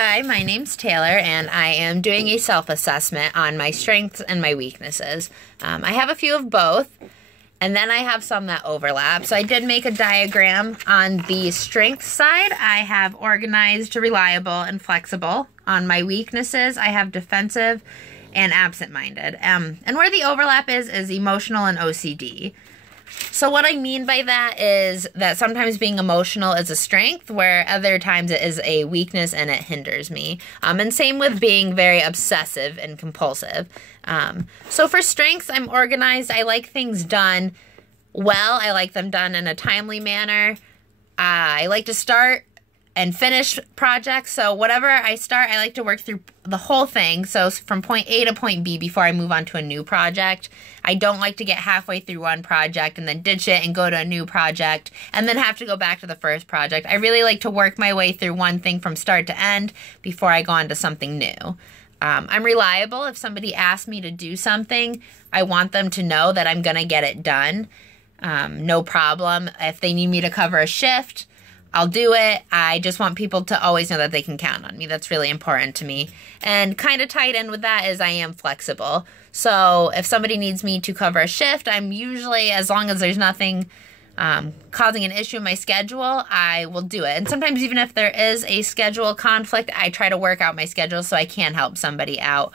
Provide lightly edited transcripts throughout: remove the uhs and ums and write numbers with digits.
Hi, my name's Taylor, and I am doing a self-assessment on my strengths and my weaknesses. I have a few of both, and then I have some that overlap. So I did make a diagram on the strength side. I have organized, reliable, and flexible. On my weaknesses, I have defensive and absent-minded. And where the overlap is emotional and OCD. So what I mean by that is that sometimes being emotional is a strength, where other times it is a weakness and it hinders me. And same with being very obsessive and compulsive. So for strengths, I'm organized. I like things done well. I like them done in a timely manner. I like to start and finish projects. So whatever I start, I like to work through the whole thing. So from point A to point B before I move on to a new project. I don't like to get halfway through one project and then ditch it and go to a new project and then have to go back to the first project. I really like to work my way through one thing from start to end before I go on to something new. I'm reliable. If somebody asks me to do something, I want them to know that I'm going to get it done. No problem. If they need me to cover a shift, I'll do it. I just want people to always know that they can count on me. That's really important to me. And kind of tied in with that is I am flexible. So if somebody needs me to cover a shift, I'm usually, as long as there's nothing causing an issue in my schedule, I will do it. And sometimes even if there is a schedule conflict, I try to work out my schedule so I can help somebody out.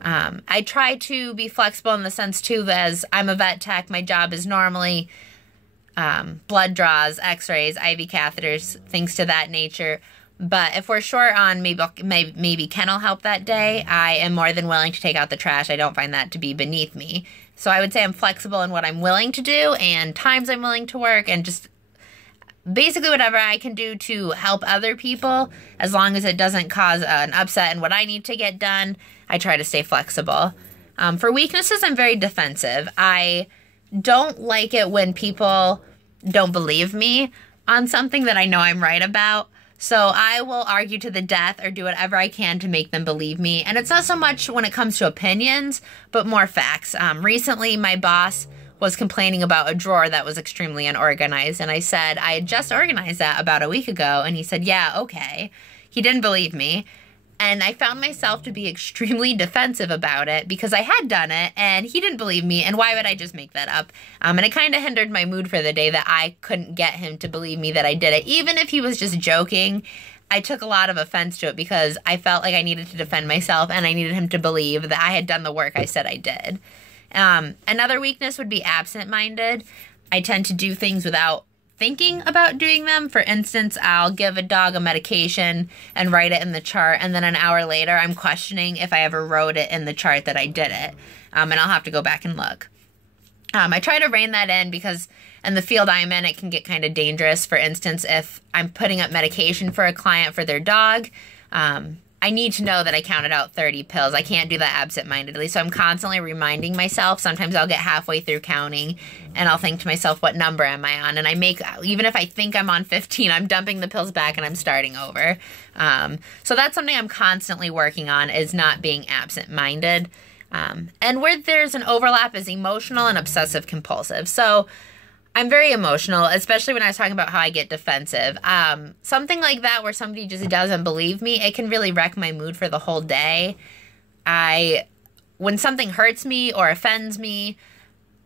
I try to be flexible in the sense, too, that as I'm a vet tech, my job is normally blood draws, x-rays, IV catheters, things to that nature. But if we're short on maybe kennel help that day, I am more than willing to take out the trash. I don't find that to be beneath me. So I would say I'm flexible in what I'm willing to do and times I'm willing to work, and just basically whatever I can do to help other people, as long as it doesn't cause an upset in what I need to get done, I try to stay flexible. For weaknesses, I'm very defensive. I don't like it when people don't believe me on something that I know I'm right about. So I will argue to the death or do whatever I can to make them believe me. And it's not so much when it comes to opinions, but more facts. Recently, my boss was complaining about a drawer that was extremely unorganized. And I said, I had just organized that about a week ago. And he said, yeah, okay. He didn't believe me. And I found myself to be extremely defensive about it because I had done it and he didn't believe me. And why would I just make that up? And it kind of hindered my mood for the day that I couldn't get him to believe me that I did it. Even if he was just joking, I took a lot of offense to it because I felt like I needed to defend myself and I needed him to believe that I had done the work I said I did. Another weakness would be absent-minded. I tend to do things without thinking about doing them. For instance, I'll give a dog a medication and write it in the chart, and then an hour later I'm questioning if I ever wrote it in the chart that I did it, and I'll have to go back and look. I try to rein that in because in the field I'm in, it can get kind of dangerous. For instance, if I'm putting up medication for a client for their dog, I need to know that I counted out 30 pills. I can't do that absent-mindedly, so I'm constantly reminding myself. Sometimes I'll get halfway through counting, and I'll think to myself, what number am I on? And even if I think I'm on 15, I'm dumping the pills back and I'm starting over. So that's something I'm constantly working on, is not being absent-minded. And where there's an overlap is emotional and obsessive-compulsive. So I'm very emotional, especially when I was talking about how I get defensive. Something like that where somebody just doesn't believe me, it can really wreck my mood for the whole day. When something hurts me or offends me,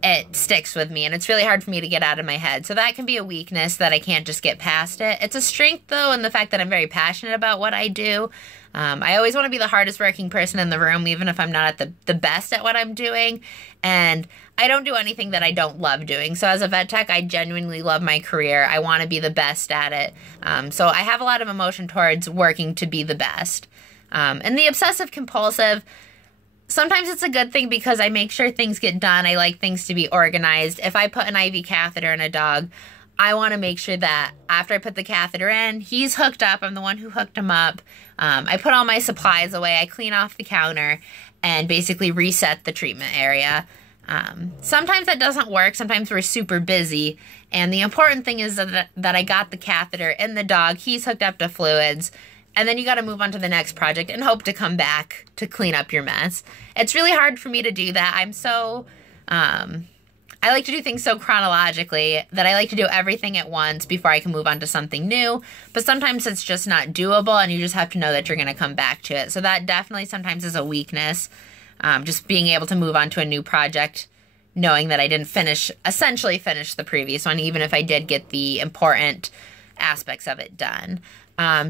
it sticks with me, and it's really hard for me to get out of my head. So that can be a weakness that I can't just get past it. It's a strength, though, in the fact that I'm very passionate about what I do. I always want to be the hardest working person in the room, even if I'm not at the best at what I'm doing. And I don't do anything that I don't love doing. So as a vet tech, I genuinely love my career. I want to be the best at it. So I have a lot of emotion towards working to be the best. And the obsessive compulsive, sometimes it's a good thing because I make sure things get done. I like things to be organized. If I put an IV catheter in a dog, I want to make sure that after I put the catheter in, he's hooked up. I'm the one who hooked him up. I put all my supplies away. I clean off the counter and basically reset the treatment area. Sometimes that doesn't work. Sometimes we're super busy. And the important thing is that I got the catheter in the dog. He's hooked up to fluids. And then you got to move on to the next project and hope to come back to clean up your mess. It's really hard for me to do that. I'm so I like to do things so chronologically that I like to do everything at once before I can move on to something new. But sometimes it's just not doable, and you just have to know that you're going to come back to it. So that definitely sometimes is a weakness, just being able to move on to a new project, knowing that I didn't essentially finish the previous one, even if I did get the important aspects of it done.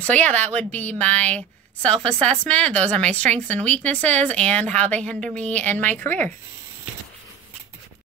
So yeah, that would be my self-assessment. Those are my strengths and weaknesses and how they hinder me in my career.